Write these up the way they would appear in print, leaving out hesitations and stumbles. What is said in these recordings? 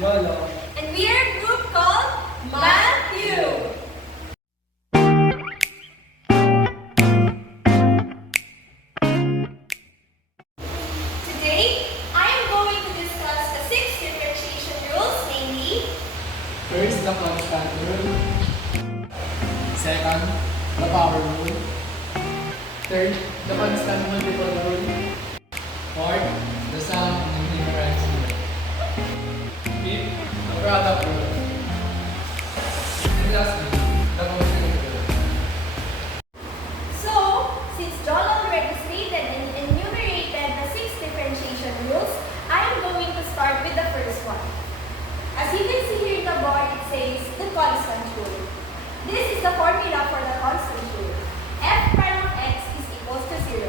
Jolo. And we are a group called Matthew. Today, I am going to discuss the 6 differentiation rules, namely, First, the constant rule. Second, the power rule. Third, the constant multiple rule. Fourth, the sum and difference rule. Fifth, the product rule. And lastly, the constant rule. so, since John already stated and enumerated the 6 differentiation rules, I am going to start with the first one. As you can see here in the board, it says the constant rule. This is the formula for the constant rule. F prime of x is equals to 0.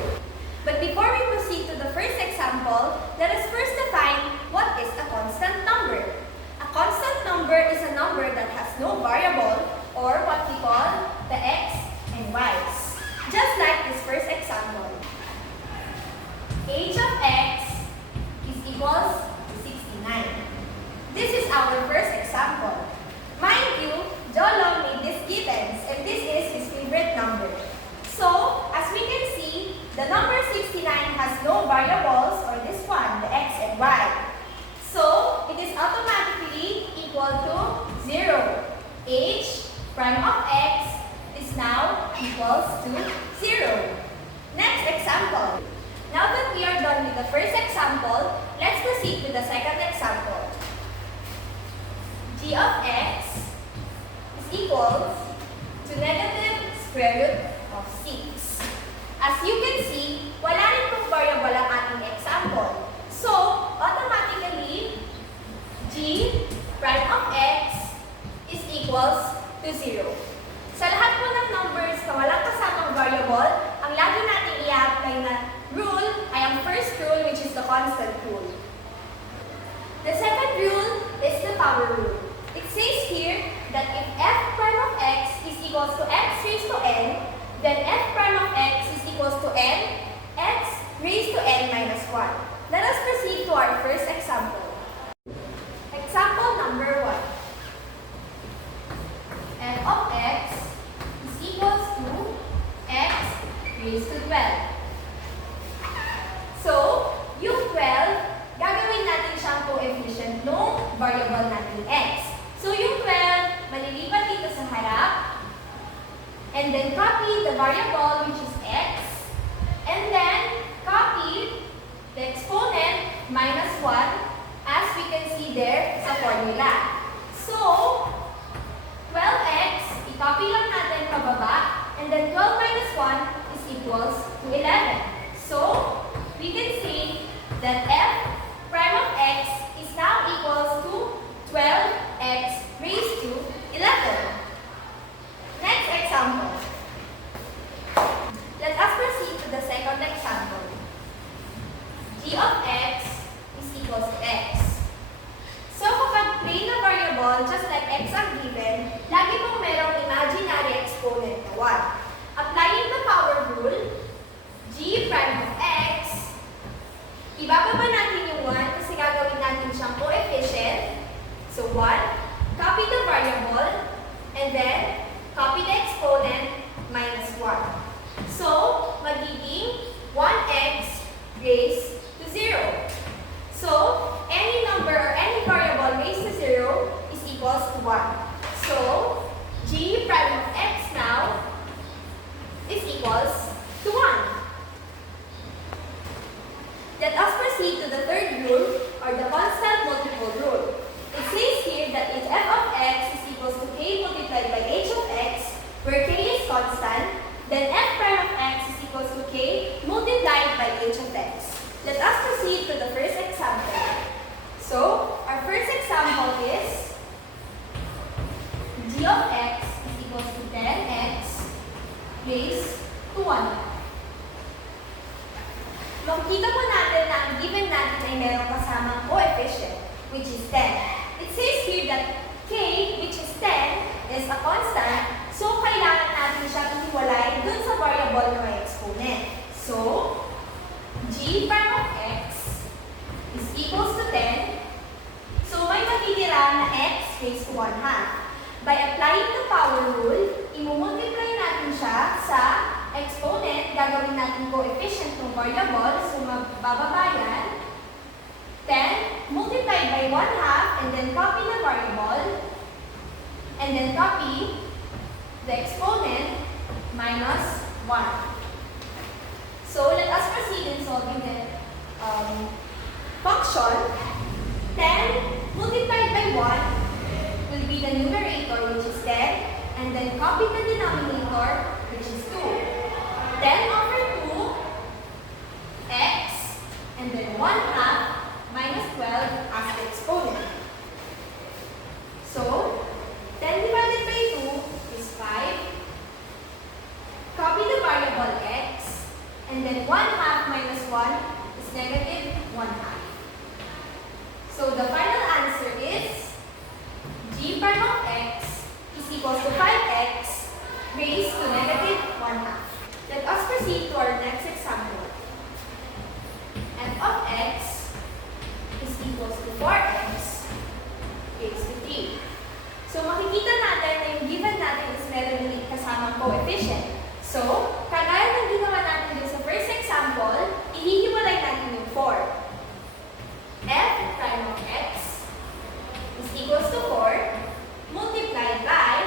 But before we proceed to the first example, let us first define what is a constant number. A constant number is a number that has no variable, or what we call the x and y's. Just like this first example. H of x is equals to 69. This is our first example. Mind you, Jolo made these givens and this is his favorite number. So, as we can see, the number 69 has no variables, or this one, the x and y. So, it is automatically equal to 0. H prime of x is now equals to 0. Next example. Now that we are done with the first example, let's proceed with the second example. G of x is equals to negative square root of 6. As you can see, wala rin pong variable ang ating example. So, automatically, g prime of x is equals to 0. Sa lahat po ng numbers na walang kasamang variable, ang lagi natin i-apply na rule ay ang first rule, which is the constant rule. The second rule is the power rule. It says here that if f prime of x is equals to x raised to n, then f prime of x is equals to n, x raised to n minus 1. Let us proceed to our first example. Example number 1. F of x is equals to x raised to 12. So, yung 12, gagawin natin siyang coefficient ng variable natin x. So, yung 12, malilipat dito sa harap. And then, copy the variable, which is x. And then, copy the exponent, minus 1, as we can see there sa formula. So, 12x, i-copy lang natin pababa. And then, 12 minus 1 is equals to 11. So, we can say that f prime of x is now equals to 12x raised to 11. Next example. Let us proceed to the second example. G of x is equals to x. So, kapag plain na variable, just like x ang given, lagi pong merong imaginary exponent na 1. Applying the power rule, g prime of x, ibababa natin yung 1 kasi gagawin natin siyang coefficient. So, 1, copy the variable, and then, copy the exponent, minus 1. So, magiging 1x raised to 0. So, any number or any variable raised to 0 is equals to 1. So, g prime of x now is equals to 1. Let us proceed to the third rule, or the constant multiple rule. It says here that if f of x is equals to k multiplied by h of x, where k is constant, then f prime of x is equals to k multiplied by h of x. Let us proceed to the first example. So, our first example is g of x is equals to 10x raised to 1. Makikita po natin na ang given natin ay merong kasamang coefficient, which is 10. It says here that k, which is 10, is a constant, so kailangan natin siyang ihiwalay dun sa variable na may exponent. So, g prime of x is equals to 10. So, may matitira raised to 1/2. By applying the power rule, imumultiply natin siya sa exponent, gagawin natin coefficient ng variable, so mabababa yan. 10 multiplied by 1/2 and then copy the variable, and then copy the exponent minus 1. So let us proceed in solving the function. 10 multiplied by 1 will be the numerator, which is 10, and then copy the denominator, which is 2. 10 over 2, x, and then 1/2 minus 12 as the exponent. So, 10 divided by 2 is 5. Copy the variable x, and then 1/2 minus 1 is negative 1/2. So, the final answer is g prime of x is equals to 5x raised to negative 1/2. Let us proceed to our next example. F of x is equals to 4x raised to 3. So, makikita natin na yung given natin is meron ulit kasamang coefficient. So, kagaya ng ginawa natin dun sa first example, ihihiwalay natin yung 4. F prime of x is equals to 4 multiplied by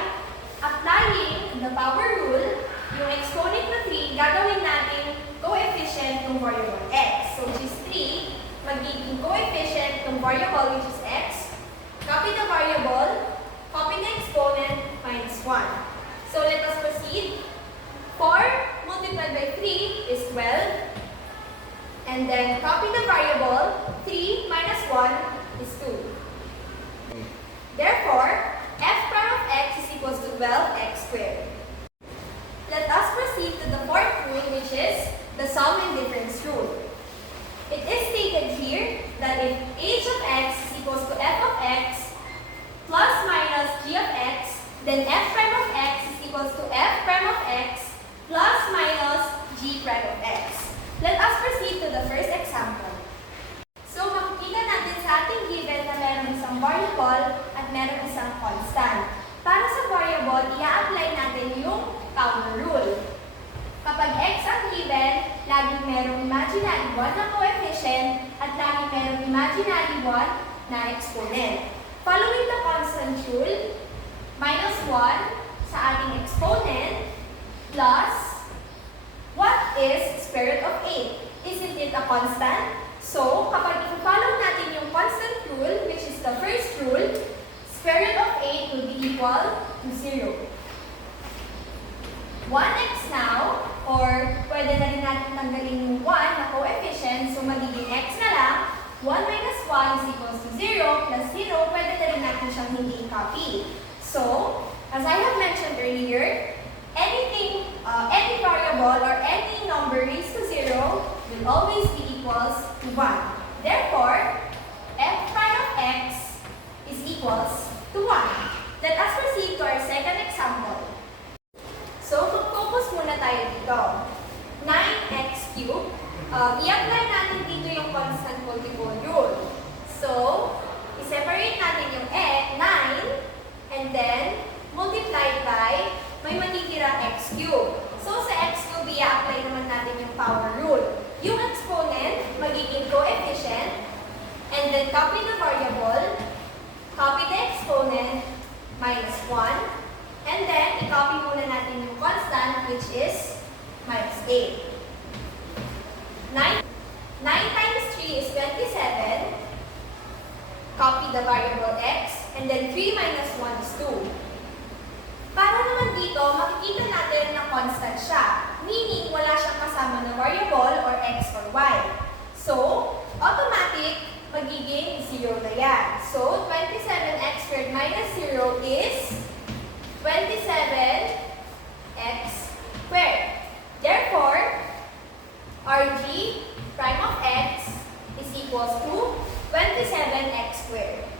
applying the power rule, yung exponent na 3, gagawin natin coefficient ng variable x. So, which is 3, magiging coefficient ng variable which is x. Copy the variable, copy the exponent, minus 1. So, let us proceed. 4 multiplied by 3 is 12. And then, copy the variable, 3 minus 1 is 2. Therefore, f prime of x is equals to 12x squared. Let us proceed to the fourth rule, which is the sum and difference rule. It is stated here that if h of x is equals to f of x plus minus g of x, then f prime of x is equals to f prime of x plus minus g prime of x. Let us proceed to the first example. So, makikita natin sa ating given na meron isang variable at meron isang constant. Para sa variable, i-apply natin yung power rule. Kapag x ang given, laging merong imaginary 1 na coefficient at laging merong imaginary 1 na exponent. Following the constant rule, minus 1 sa ating exponent plus what is square root of 8? Isn't it a constant? So, kapag i-follow natin yung constant rule, which is the first rule, square root of 8 will be equal to 0. 1x now, or pwede na rin natin tanggalin yung 1 na coefficient, so magiging x na lang. 1 minus 1 is equals to 0 plus 0, pwede na rin natin siyang hindi copy. So, as I have mentioned earlier, any variable or any number raised to 0 will always be equals to 1. Therefore, f prime of x is equals to 1. Let us proceed to our second example. So, mag-focus muna tayo dito. 9x cubed. I-apply natin dito yung constant multiple rule. So, i-separate natin yung 9 and then multiply by may matitira x cubed. So, sa x cubed, i-apply naman natin yung power rule. Yung exponent, magiging coefficient, and then copy the variable, copy the exponent, minus 1, and then i-copy muna natin yung constant, which is minus 8. 9 times 3 is 27, copy the variable x, and then 3 minus 1 is 2. Para naman dito, makikita natin na constant siya. Meaning, wala siyang kasama na variable or x or y. So, automatic, magiging 0 na yan. So, 27x squared minus 0 is 27x squared. Therefore, our g prime of x is equals to 27x squared.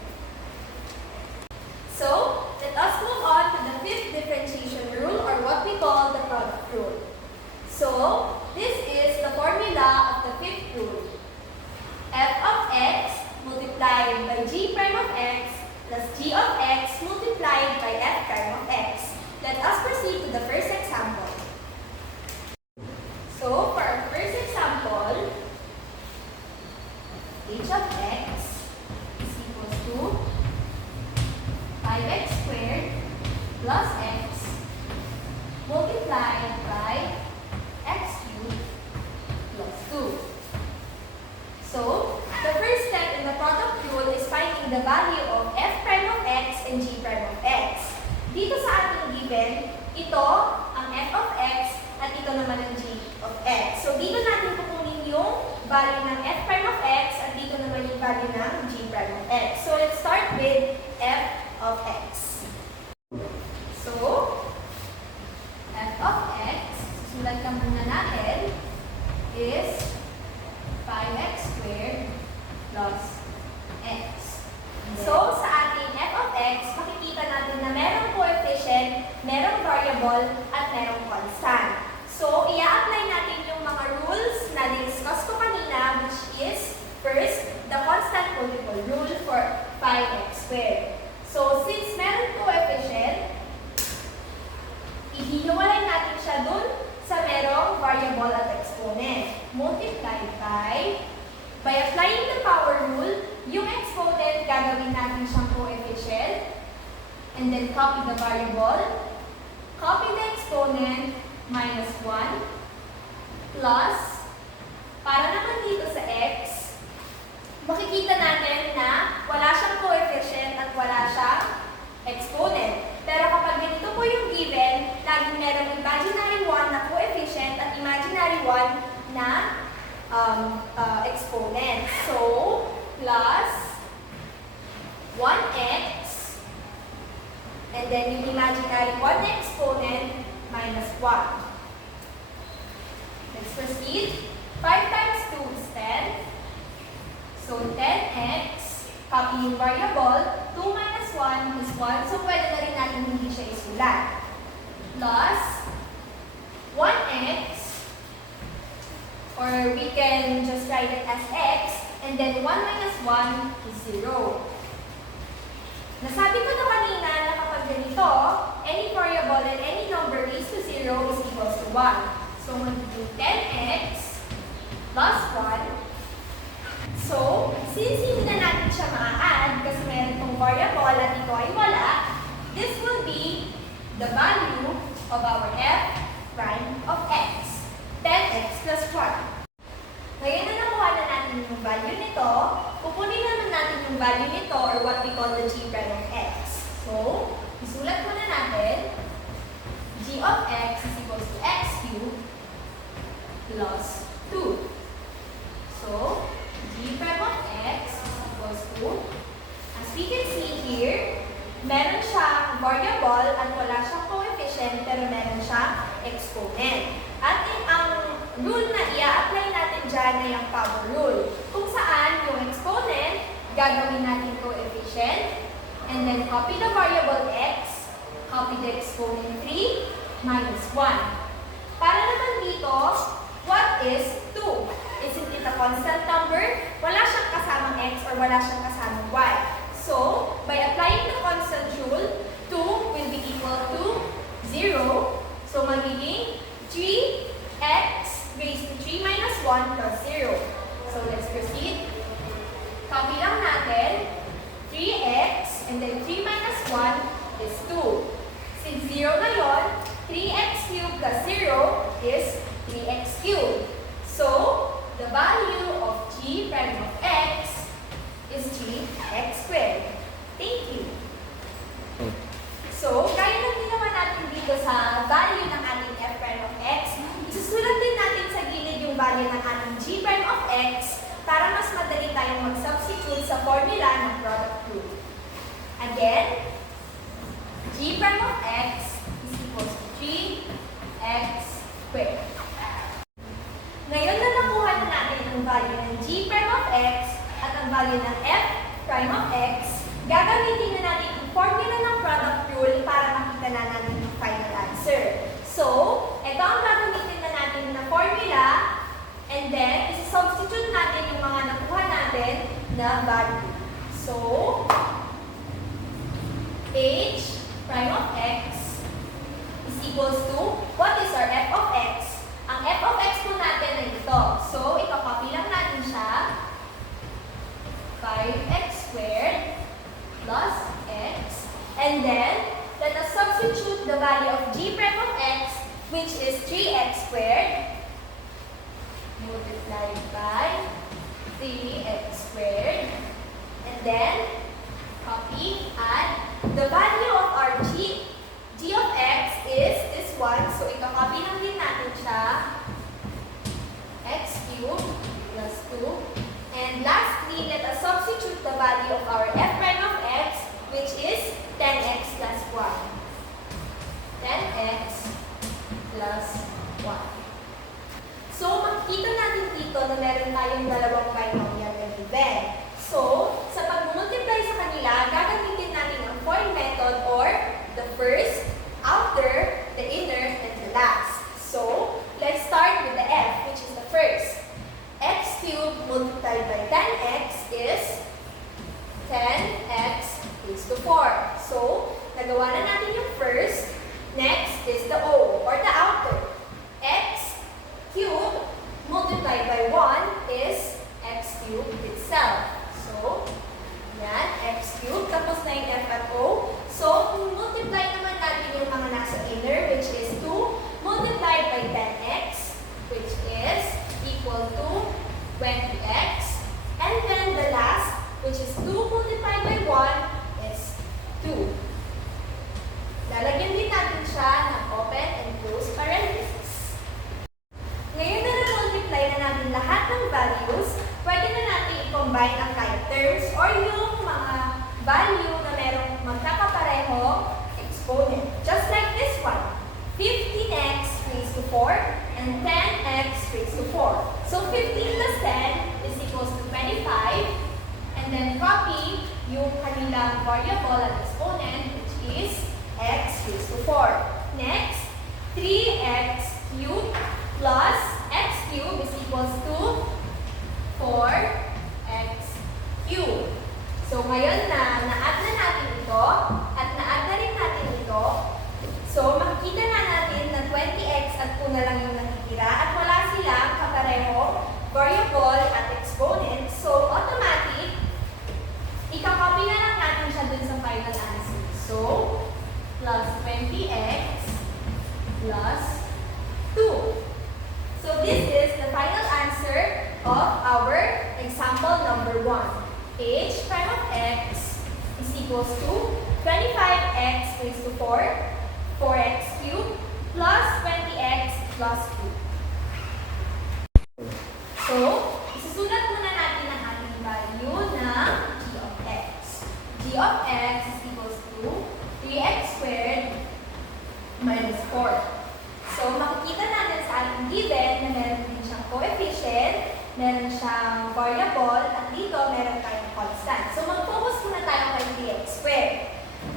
So, let us move on to the fifth differentiation rule, or what we call the product rule. So, this is the formula of the fifth rule. F of x multiplied by g prime of x plus g of x multiplied by f prime of x. Let us proceed to the first example. So, for our first example, h of x is equals to 5x squared plus x multiplied by x cubed plus 2. So, the first step in the product rule is finding the value of f prime of x and g prime of x. Dito sa ating given, ito ang f of x at ito naman ang g of x. So, dito natin kukunin yung value ng f prime of x at dito naman yung value ng g prime of x. So, let's start with f of x. So, f of x, susulat lang muna natin, is 5x squared plus x. So, sa ating f of x, makikita natin na merong coefficient, merong variable, at merong constant. So, i-apply natin yung mga rules na discuss ko kanina, which is, first, the constant multiple rule for 5x squared. So, since meron coefficient, ihiwalay natin siya dun sa merong variable at exponent. Multiplied by applying the power rule, yung exponent, gagawin natin siyang coefficient, and then copy the variable, copy the exponent, minus 1, plus, para naman dito sa x, makikita natin na wala siyang coefficient at wala siyang exponent. Pero kapag ganito po yung given, laging merong imaginary 1 na coefficient at imaginary 1 na exponent. So, plus 1x, and then yung imaginary 1 na exponent, minus 1. Let's proceed. 5 times 2 is 10. So, 10x, copy yung variable, 2 minus 1 is 1. So, pwede na rin natin hindi siya isulat. Plus 1x, or we can just write it as x, and then 1 minus 1 is 0. Nasabi ko na kanina na kapag ganito, any variable and any number raised to 0 is equals to 1. So, magiging 10x plus 1. So, since hindi na natin siya ma-add kasi meron itong variable at ito ay wala, this will be the value of our f prime of x. 10x plus 1. Ngayon na nakuha na natin yung value nito, kukunin naman natin yung value nito or what we call the g prime of x. So, isulat muna natin, g of x is equals to x cubed plus 2. So, g prime of x is equals to, as we can see here, meron siyang variable at wala siyang coefficient pero meron siyang exponent. At ang rule na i-apply natin dyan ay ang power rule. Kung saan yung exponent, gagawin natin coefficient, and then copy the variable x, copy the exponent 3, minus 1. Para naman dito, what is 2? Isn't it a constant number? Wala siyang kasamang x or wala siyang kasamang y. So, by applying the constant rule, 2 will be equal to 0. So, magiging 3x raised to 3 minus 1 plus 0. So, let's proceed. Copy lang natin. 3x and then 3 minus 1 is 2. Since 0 na yun, 3x cubed plus 0 is 3x cubed. So, the value of g prime of x is 3x squared. Thank you. So, gaya ng ginawa natin dito sa value ng ating f prime of x, isusulat din natin sa gilid yung value ng ating g prime of x para mas madali tayong mag-substitute sa formula ng product rule. Again, g prime of x is equals to 3x squared. Ngayon na nakuha na natin ang value ng g prime of x at ang value ng f prime of x, gagamitin na natin yung formula ng product rule para makita na natin yung final answer. So, ito ang gagamitin na natin na formula, and then, isa-substitute natin yung mga nakuha natin na value. So, And then, let us substitute the value of g prime of x, which is 3x squared, multiplied by 3x squared. And then, copy, add. The value of our g of x is this one. So, ito-copy lang din natin siya. X cubed plus 2. And lastly, let us substitute the value of our f prime of x, which is 10x plus 1. 10x plus 1. So, makikita natin dito na meron tayong dalawang binomial na given. So, sa pag-multiply sa kanila, gagamitin natin ang FOIL method or the first, outer, the inner, and the last. So, let's start with the f, which is the first. X cubed multiplied by 10x is 10x raised to 4. So, nagawa na natin yung first. Next is the O, or the outer. X cubed multiplied by 1 is x cubed itself. So, yan, x cubed. Tapos na yung f at o. So, multiply naman natin yung mga nasa inner, which is 2 multiplied by 10x, which is equal to 20x. And then the last, which is 2 multiplied by 1, is 2. Lalagyan din natin siya ng open and close parenthesis. Ngayon na na-multiply na natin lahat ng values, pwede na natin i-combine ang like terms or yung mga value na merong magkakapareho exponent. Just like this one, 15x raised to 4 and 10x raised to 4. So 15 plus 10 is equals to 25. And then copy yung kanilang variable at exponent, which is x raised to 4. Next, 3x cubed plus x cubed is equals to 4x cubed. So ngayon na-add na natin ito at na-add na rin natin ito. So makikita na natin na 20x at 2 na lang yung nakikira at wala silang kapareho variable at exponent. So automatic, ika-copy na lang natin siya dun sa final answer. So, plus 20x plus 2. So this is the final answer of our example number 1. H prime of x is equals to 25x raised to 4, 4x cubed, plus 20x plus 2. So, isusulat muna natin ang ating value ng g of x. G of x is equals to 3x squared minus 4. So, makikita natin sa ating given na meron din siyang coefficient, meron siyang variable, at dito meron tayong constant. So, mag-focus muna tayo kay 3x squared.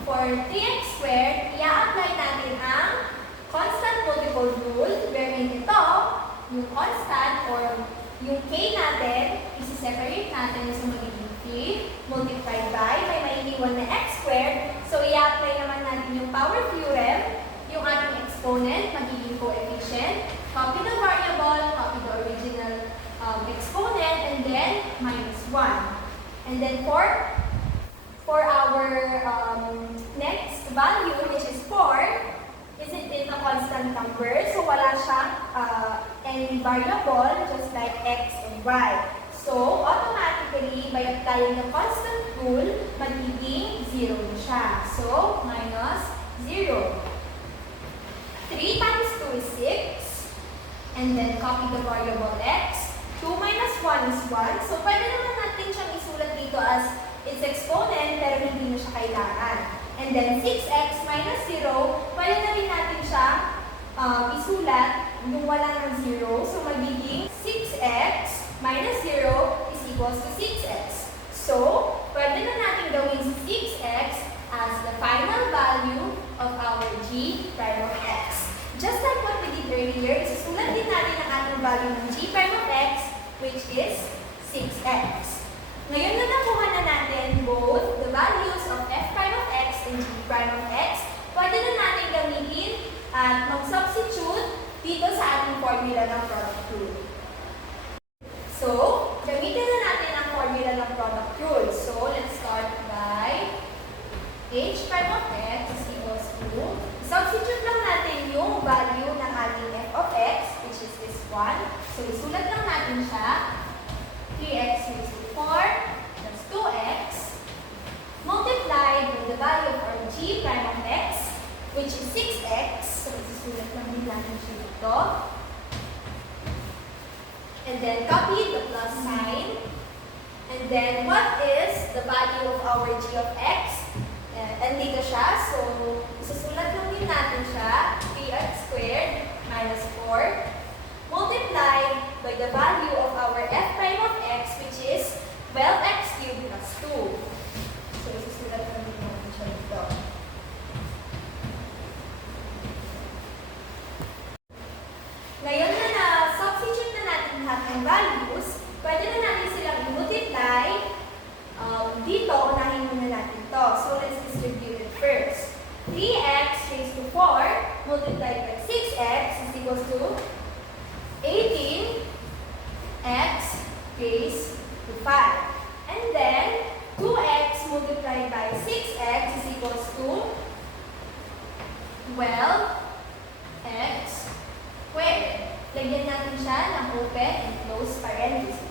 For 3x squared, i-apply natin ang constant multiple rule, wherein ito, yung constant or yung k natin, isi-separate natin sa magiging 3 multiplied by, may maiiwan na x squared. So, i-apply naman natin yung power theorem, yung ating exponent, magiging coefficient, copy the variable, copy the original exponent, and then minus 1. And then for our next value, which is 4, is it in a constant number? So wala siyang any variable, just like x and y. So automatically, by applying the constant rule, magiging 0 na siya. So minus 0. 3 times 2 is 6. And then copy the variable x. 2 minus 1 is 1. So pwede naman natin siyang isulat dito as its exponent, pero hindi na siya kailangan. And then 6x minus 0, pwede na rin natin siya isulat yung wala ng 0. So magiging 6x minus 0 is equals to 6x. So, pwede na natin gawin si 6x as the final value of our g prime of x. Just like what we did earlier, isusulat din natin ang ating value ng g prime of x, which is 6x. Ngayon na nakuha na natin both the values of f prime of x and g prime of x, pwede na natin gamitin at mag-substitute dito sa ating formula ng product rule. So, gamitin na natin ang formula ng product rule. So, let's start by h prime of x the value of our g prime of x, which is 6x. So, isusulat lang din natin siya dito. And then, copy the plus sign. And then, what is the value of our g of x? Andito siya. So, isusulat lang din natin siya. 3x squared minus 4 multiplied by the value of our f prime of x, which is 12x cubed plus 2. So, isusulat lang din natin siya dito. Ngayon na na-substitute na natin lahat ng values, pwede na natin silang i-multiply. Dito, unahin muna natin to. So, let's distribute it first. 3x raised to 4 multiplied by 6x is equals to 18x raised to 5. And then, 2x multiplied by 6x is equals to 12x squared. Lagyan natin siya ng open and close parentheses.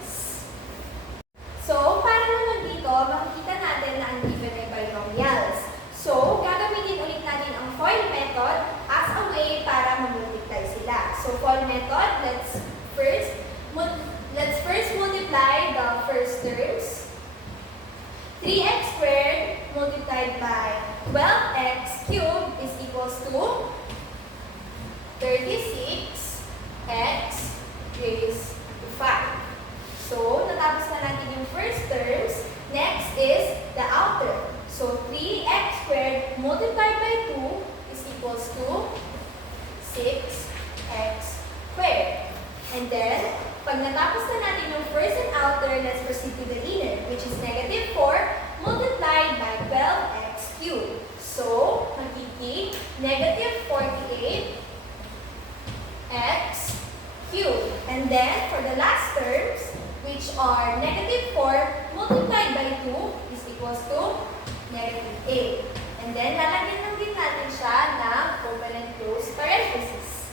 So, para naman dito, makikita natin na ang given ay binomials. So, gagamitin ulit natin ang FOIL method as a way para mag-multiply sila. So, FOIL method, let's first multiply the first terms. 3x squared multiplied by 12x cubed is equals to 36x raised to 5. So, natapos na natin yung first terms. Next is the outer. So, 3x squared multiplied by 2 is equals to 6x squared. And then, pag natapos na natin yung first and outer, let's proceed to the inner, which is negative 4 multiplied by 12x cubed. So, magiging negative 48x cubed. And then, for the last terms, which are negative 4 multiplied by 2 is equals to negative 8. And then, lalagyan lang din natin siya ng open and close parentheses.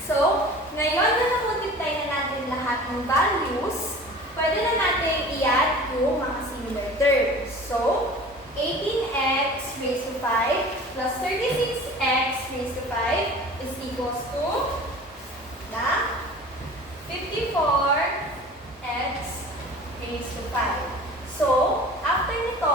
So, ngayon na na-multiply na natin lahat ng values, pwede na natin i-add yung mga similar terms. So, 18x raised to 5 plus 36x raised to 5 is equals to na 54x raised to 5. So, after nito,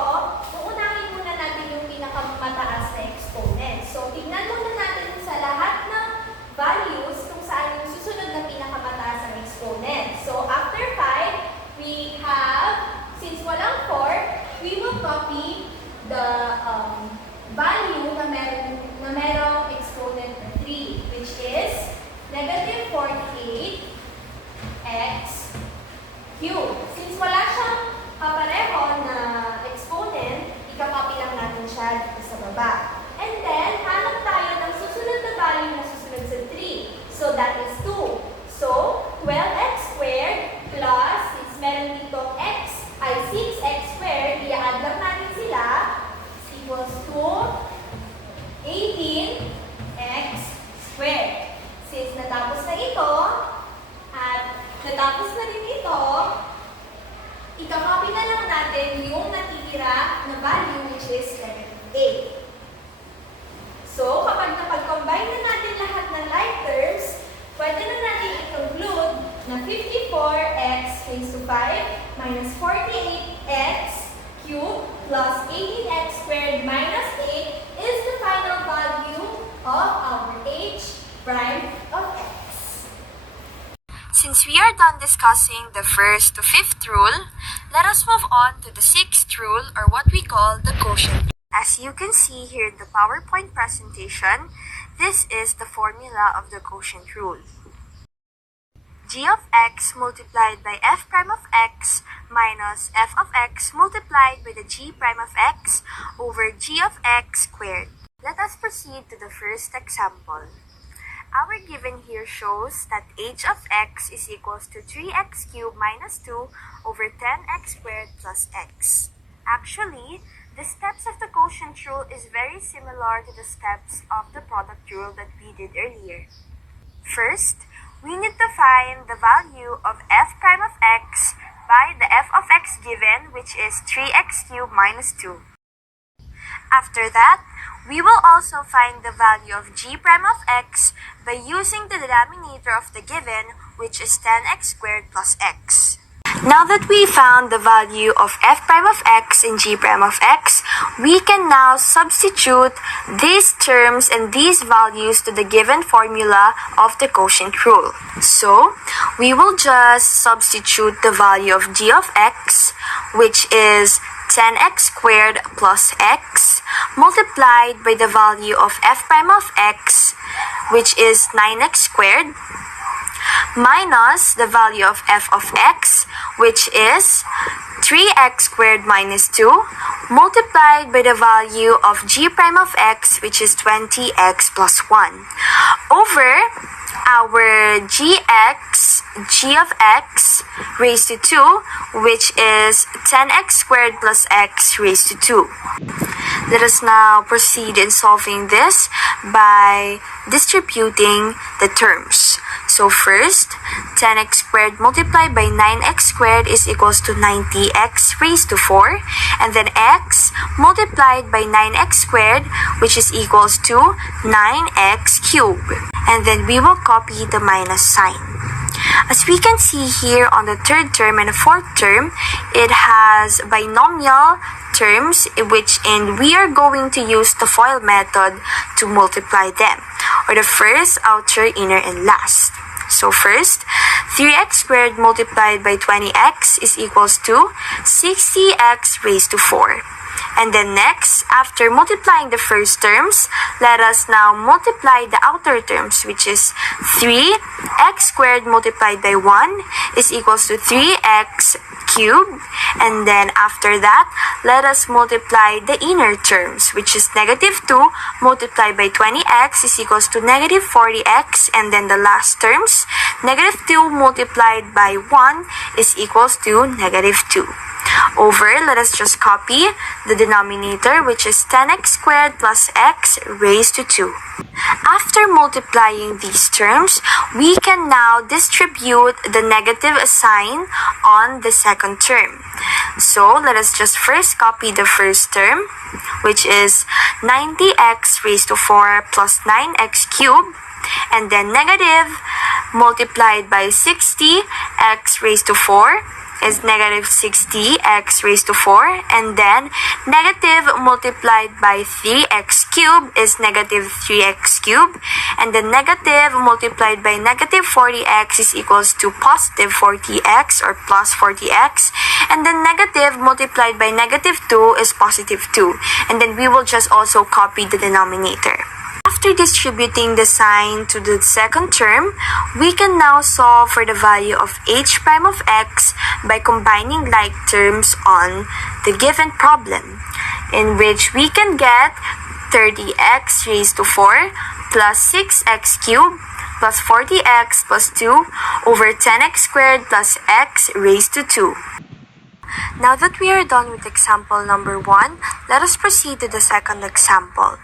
uunahin muna natin yung pinakamataas na exponent. So, tignan muna natin sa lahat ng values kung saan yung susunod na pinakamataas ang exponent. So, after 5, we have, since walang 4, we will copy the value na merong exponent na 3, which is negative 48x cubed. Since wala siyang kapareho na exponent, ikakopy lang natin siya dito sa baba. And then, hanap tayo ng susunod na value na susunod sa 3. So, that is 2. So, 12x squared plus, since meron dito x ay 6x squared, i-add lang natin sila, is equals to 18x squared. Since natapos na ito, at natapos na din ito, ikakopy na lang natin yung natitira na value, which is negative 8. So, kapag napag-combine na natin lahat ng like terms, pwede na natin i-conclude na 54x raised to 5 minus 48x cubed plus 18x squared minus 8 is the final value of our h prime of x. Since we are done discussing the first to fifth rule, let us move on to the sixth rule, or what we call the quotient. As you can see here in the PowerPoint presentation, this is the formula of the quotient rule. G of x multiplied by f prime of x minus f of x multiplied by the g prime of x over g of x squared. Let us proceed to the first example. Our given here shows that h of x is equals to 3x cubed minus 2 over 10x squared plus x. Actually, the steps of the quotient rule is very similar to the steps of the product rule that we did earlier. First, we need to find the value of f prime of x by the f of x given, which is 3x cubed minus 2. After that, we will also find the value of g prime of x by using the denominator of the given, which is 10x squared plus x. Now that we found the value of f prime of x and g prime of x, we can now substitute these terms and these values to the given formula of the quotient rule. So, we will just substitute the value of g of x, which is 10x squared plus x, multiplied by the value of f prime of x, which is 9x squared, minus the value of f of x, which is 3x squared minus 2, multiplied by the value of g prime of x, which is 20x plus 1, over our g of x raised to 2, which is 10x squared plus x raised to 2. Let us now proceed in solving this by distributing the terms. So first, 10x squared multiplied by 9x squared is equals to 90x raised to 4. And then x multiplied by 9x squared, which is equals to 9x cubed. And then we will copy the minus sign. As we can see here on the third term and the fourth term, it has binomial terms and we are going to use the FOIL method to multiply them, or the first, outer, inner, and last. So first, 3x squared multiplied by 20x is equals to 60x raised to 4. And then next, after multiplying the first terms, let us now multiply the outer terms, which is 3x squared multiplied by 1 is equals to 3x cubed. And then after that, let us multiply the inner terms, which is negative 2 multiplied by 20x is equals to negative 40x. And then the last terms, negative 2 multiplied by 1 is equals to negative 2. Over, let us just copy the denominator, which is 10x squared plus x raised to 2. After multiplying these terms, we can now distribute the negative sign on the second term. So, let us just first copy the first term, which is 90x raised to 4 plus 9x cubed. And then negative multiplied by 60x raised to 4 is negative 60x raised to 4, and then negative multiplied by 3x cubed is negative 3x cubed, and then negative multiplied by negative 40x is equals to positive 40x or plus 40x, and then negative multiplied by negative 2 is positive 2, and then we will just also copy the denominator. After distributing the sign to the second term, we can now solve for the value of h prime of x by combining like terms on the given problem, in which we can get 30x raised to 4 plus 6x cubed plus 40x plus 2 over 10x squared plus x raised to 2. Now that we are done with example number 1, let us proceed to the second example.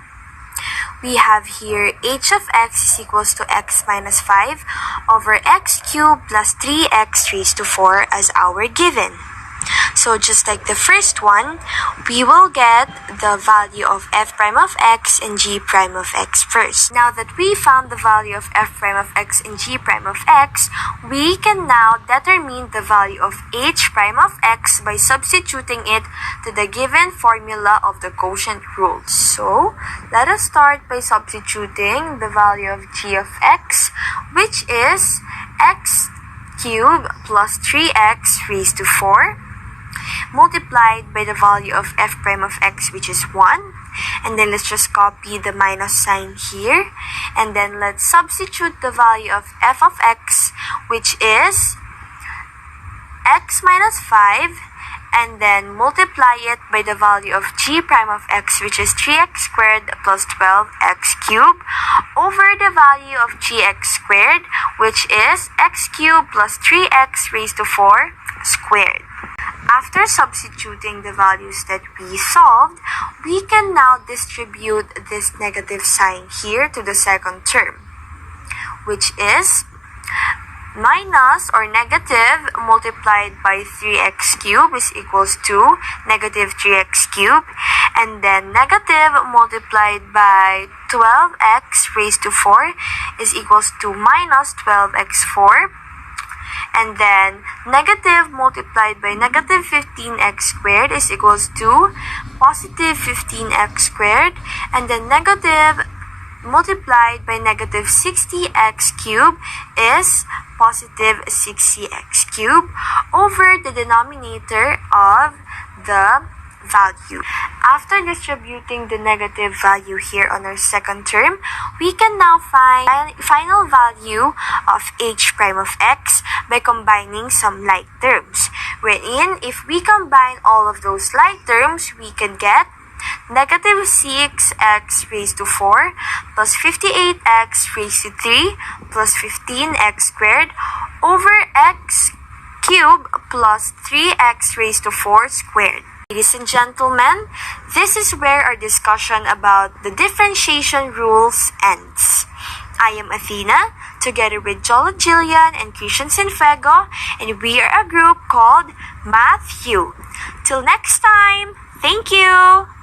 We have here h of x is equals to x minus 5 over x cubed plus 3x raised to 4 as our given. So just like the first one, we will get the value of f prime of x and g prime of x first. Now that we found the value of f prime of x and g prime of x, we can now determine the value of h prime of x by substituting it to the given formula of the quotient rule. So, let us start by substituting the value of g of x, which is x cubed plus 3x raised to 4, multiplied by the value of f prime of x, which is 1. And then let's just copy the minus sign here. And then let's substitute the value of f of x, which is x minus 5. And then multiply it by the value of g prime of x, which is 3x squared plus 12x cubed, over the value of gx squared, which is x cubed plus 3x raised to 4 squared. After substituting the values that we solved, we can now distribute this negative sign here to the second term, which is minus or negative multiplied by 3x cubed is equals to negative 3x cubed, And then negative multiplied by 12x raised to 4 is equals to minus 12x4. And then negative multiplied by negative 15x squared is equals to positive 15x squared. And then negative multiplied by negative 60x cubed is positive 60x cubed over the denominator of the value. After distributing the negative value here on our second term, we can now find final value of h prime of x by combining some like terms. Wherein, if we combine all of those like terms, we can get negative 6x raised to 4 plus 58x raised to 3 plus 15x squared over x cubed plus 3x raised to 4 squared. Ladies and gentlemen, this is where our discussion about the differentiation rules ends. I am Athena, together with Jolo Jillian and Christian Sinfego, and we are a group called Matthew. Till next time, thank you!